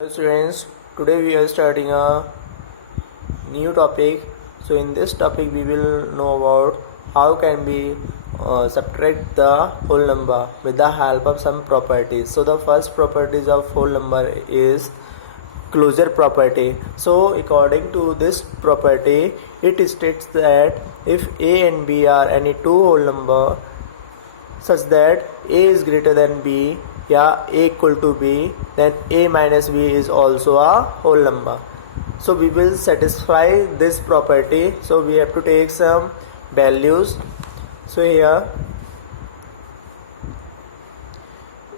Hello students, today we are starting a new topic. So in this topic we will know about how can we subtract the whole number with the help of some properties. So the first properties of whole number is closure property. So according to this property, it states that if a and b are any two whole number such that a is greater than b, a equal to b, then a minus b is also a whole number. So we will satisfy this property. So we have to take some values. So here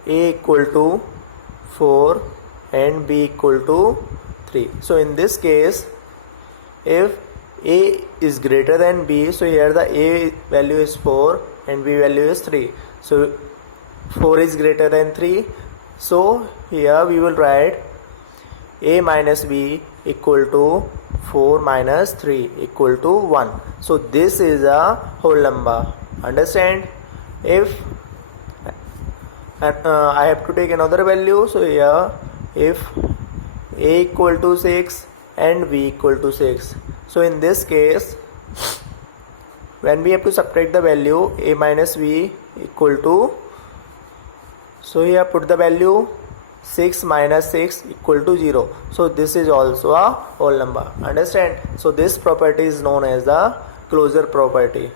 a equal to 4 and b equal to 3. So in this case, if a is greater than b, so here the a value is 4 and b value is 3. So 4 is greater than 3. So here we will write a minus b equal to 4 minus 3 equal to 1. So this is a whole number. Understand? If I have to take another value, so here if a equal to 6 and b equal to 6. So in this case, when we have to subtract the value a minus b equal to, so here put the value 6 minus 6 equal to 0. So this is also a whole number. Understand? So this property is known as the closure property.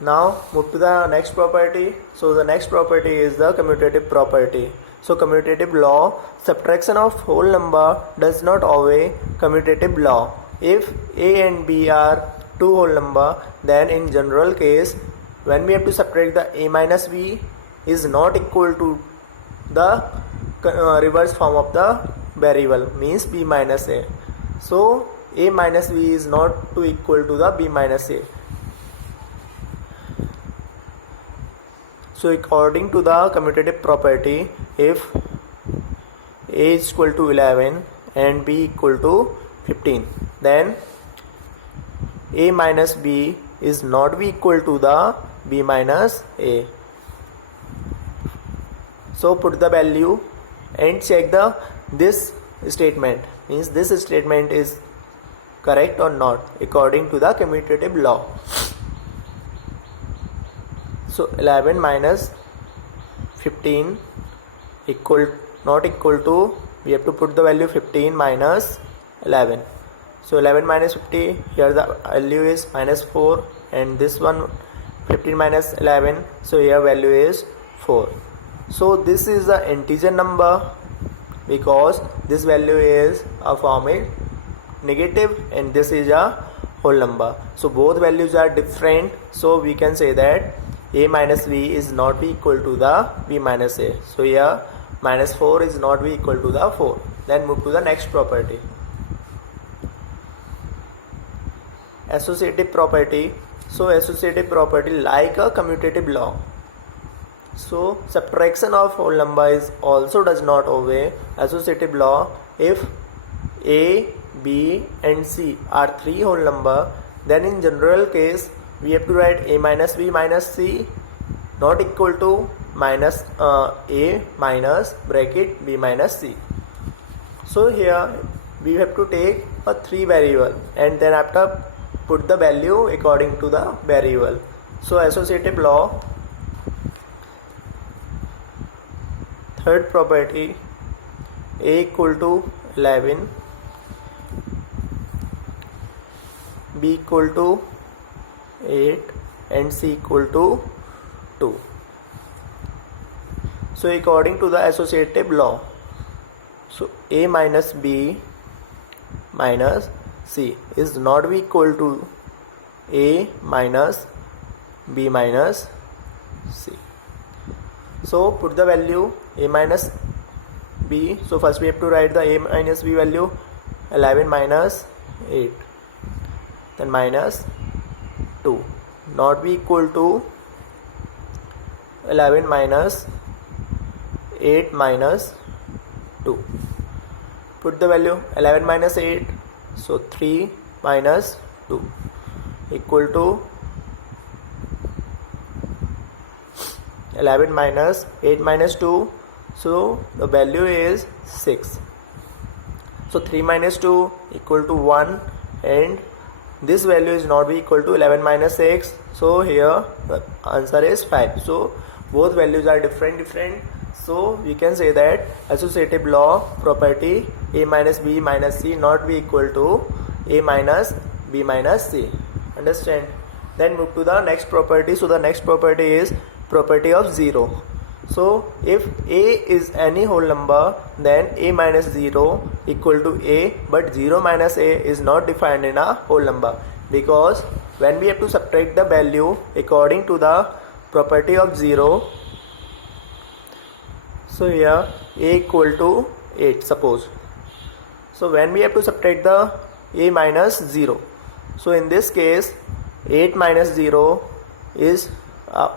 Now move to the next property. So the next property is the commutative property. So commutative law, subtraction of whole number does not obey commutative law. If a and b are two whole number, then in general case, when we have to subtract the a minus b is not equal to the reverse form of the variable, means b minus a. So a minus b is not to equal to the b minus a. So according to the commutative property, if a is equal to 11 and b equal to 15, then a minus b is not be equal to the b minus a. So put the value and check this statement, means this statement is correct or not according to the commutative law. So 11 minus 15 not equal to, we have to put the value 15 minus 11. So 11 minus 50, here the value is minus 4, and this one 15 minus 11, so here value is 4. So this is the integer number because this value is a form is negative and this is a whole number. So both values are different, so we can say that a minus b is not be equal to the b minus a. So here minus 4 is not be equal to the 4. Then move to the next property, associative property. So associative property like a commutative law. So subtraction of whole number is also does not obey associative law. If a, b and c are three whole number, then in general case we have to write a minus b minus c not equal to minus a minus bracket b minus c. So here we have to take a three variable and then after put the value according to the variable. So associative law, third property, a equal to 11, b equal to 8 and c equal to 2. So according to the associative law, so a minus b minus c is not be equal to a minus b minus c. So put the value a minus b. So first we have to write the a minus b value 11 minus 8, then minus 2 not be equal to 11 minus 8 minus 2. Put the value 11 minus 8, so 3 minus 2 equal to 11 minus 8 minus 2, So the value is 6. So 3 minus 2 equal to 1, and this value is not be equal to 11 minus 6. So here the answer is 5. So both values are different. So we can say that associative law property a minus b minus c not be equal to a minus b minus c. Understand? Then move to the next property. So the next property is property of 0. So if a is any whole number, then a minus 0 equal to a, but 0 minus a is not defined in a whole number, because when we have to subtract the value according to the property of 0, so here a equal to 8 suppose. So when we have to subtract the a minus 0, so in this case 8 minus 0 is a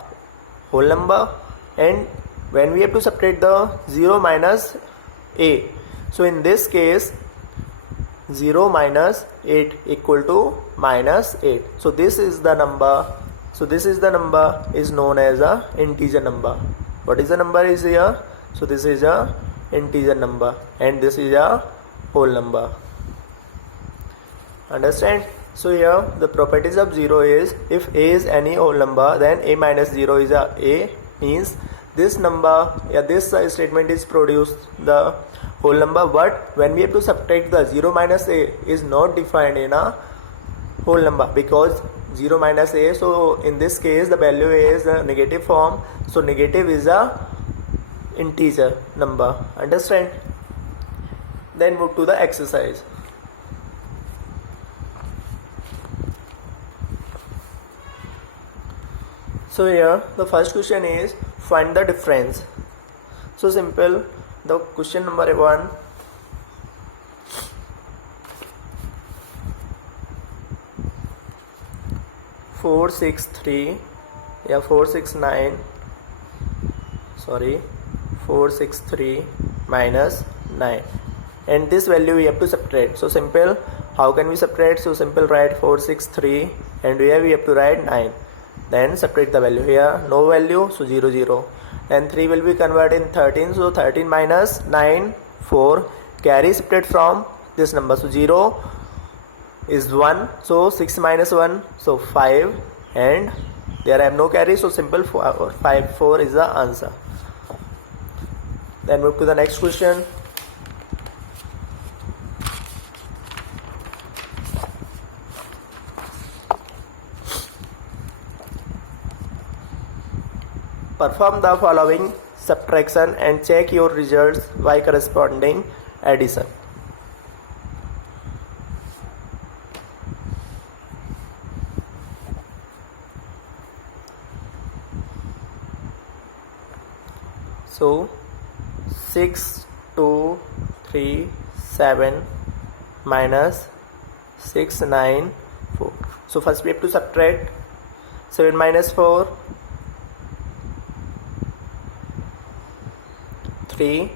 whole number, and when we have to subtract the 0 minus a, so in this case 0 minus 8 equal to minus 8. So this is the number. So this is the number is known as a integer number. What is the number is here? So this is a integer number, and this is a whole number. Understand? So here the properties of 0 is, if a is any whole number, then a minus 0 is a, means this number, this statement is produced the whole number, but when we have to subtract the 0 minus a is not defined in a whole number, because 0 minus a, so in this case the value is a negative form, so negative is a integer number. Understand? Then move to the exercise. So here the first question is find the difference. So simple. The question number 1, four six three 463 minus 9, and this value we have to subtract. So simple, how can we subtract? So simple, write 463, and here we have to write 9. Then subtract the value. Here no value, so 0 0. Then 3 will be converted in 13. So 13 minus 9 4, carry separate from this number. So 0 is 1. So 6 minus 1, so 5, and there I have no carry. So simple 4 is the answer. Then move to the next question. Perform the following subtraction and check your results by corresponding addition. So 6 2 3 7 minus 6 9 4. So first we have to subtract 7 minus 4 3,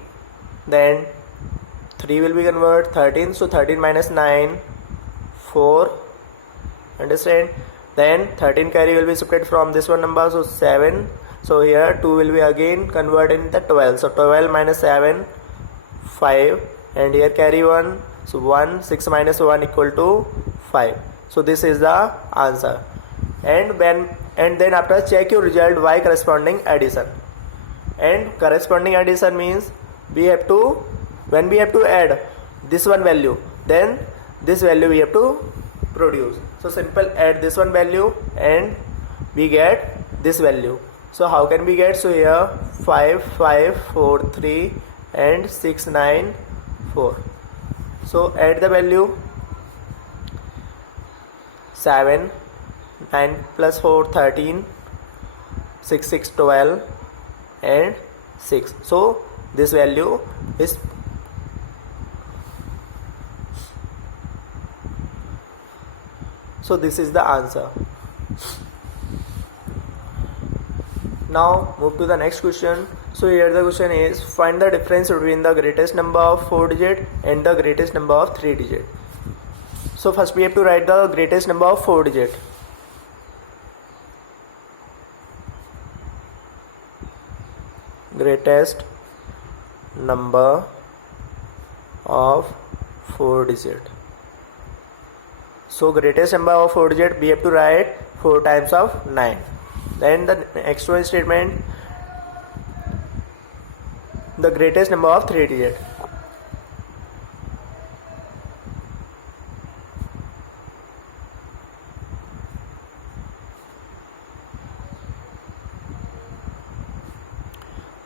then 3 will be converted 13. So 13 minus 9 4. Understand? Then 13 carry will be subtracted from this one number, so 7. So here 2 will be again converted into 12. So 12 minus 7 5, and here carry 1. So 1, 6 minus 1 equal to 5. So this is the answer. And then after check your result by corresponding addition. And corresponding addition means when we have to add this one value, then this value we have to produce. So simple, add this one value and we get this value. So how can we get? So here 5 5 4 3 and 6 9 4. So add the value. 7 9 plus 4 13, 6 6 12 and 6. So this value is this is the answer. Now move to the next question. So here the question is find the difference between the greatest number of 4 digit and the greatest number of 3 digit. So first we have to write the greatest number of 4 digit. Greatest number of 4 digit. So greatest number of 4 digit we have to write 4 times of 9. Then the next one statement, the greatest number of 3 digit.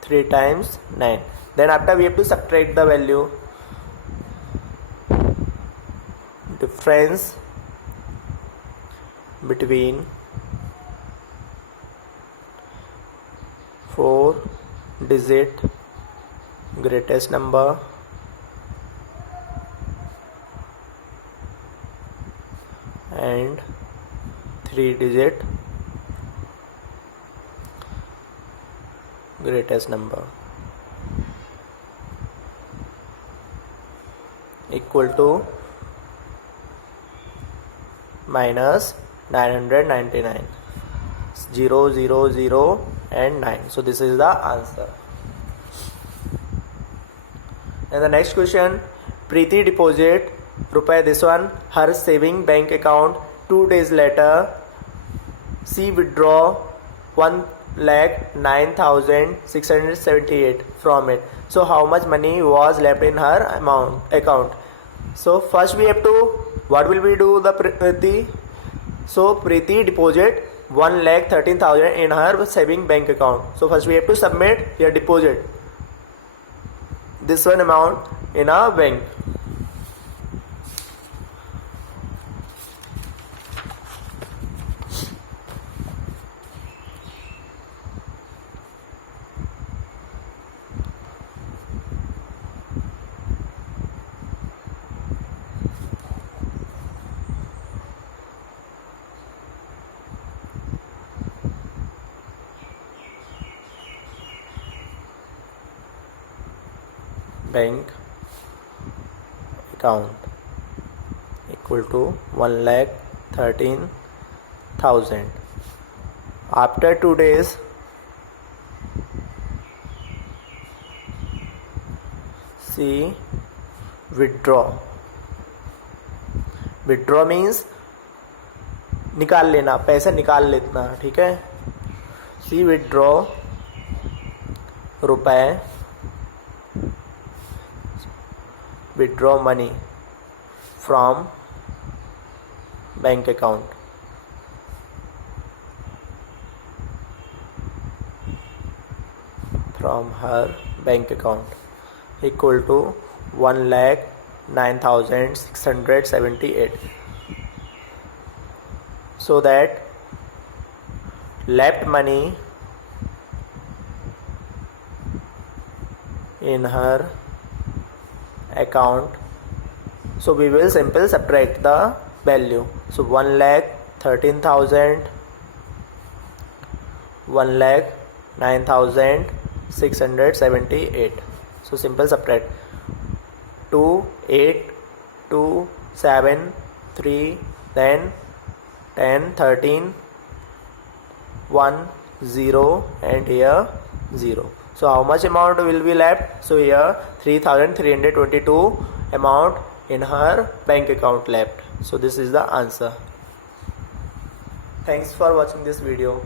Three times 9. Then after we have to subtract the value. Difference between 4 digit greatest number and 3 digit greatest number equal to minus 999. 0, 0, 0 and 9. So this is the answer. And the next question, Preeti deposit rupee this one her saving bank account. 2 days later she withdraw 1,09,678 from it. So how much money was left in her account? So first we have to, what will we do the Preeti? So Preeti deposit 1,13,000 in her saving bank account. So first we have to submit your deposit this one amount in a bank. Bank account equal to 1,13,000. After 2 days she withdraw means निकाल लेना, पैसा निकाल लेना, ठीक है. she withdraw रुपए withdraw money from bank account. From her bank account equal to 1,09,678. So that left money in her account. So we will simply subtract the value. So 1,13,000, 1,09,678. So simple subtract 2, 8, 2, 7, 3, then 10, 13, 1, 0 and here 0. So how much amount will be left? So here 3,322 amount in her bank account left. So this is the answer. Thanks for watching this video.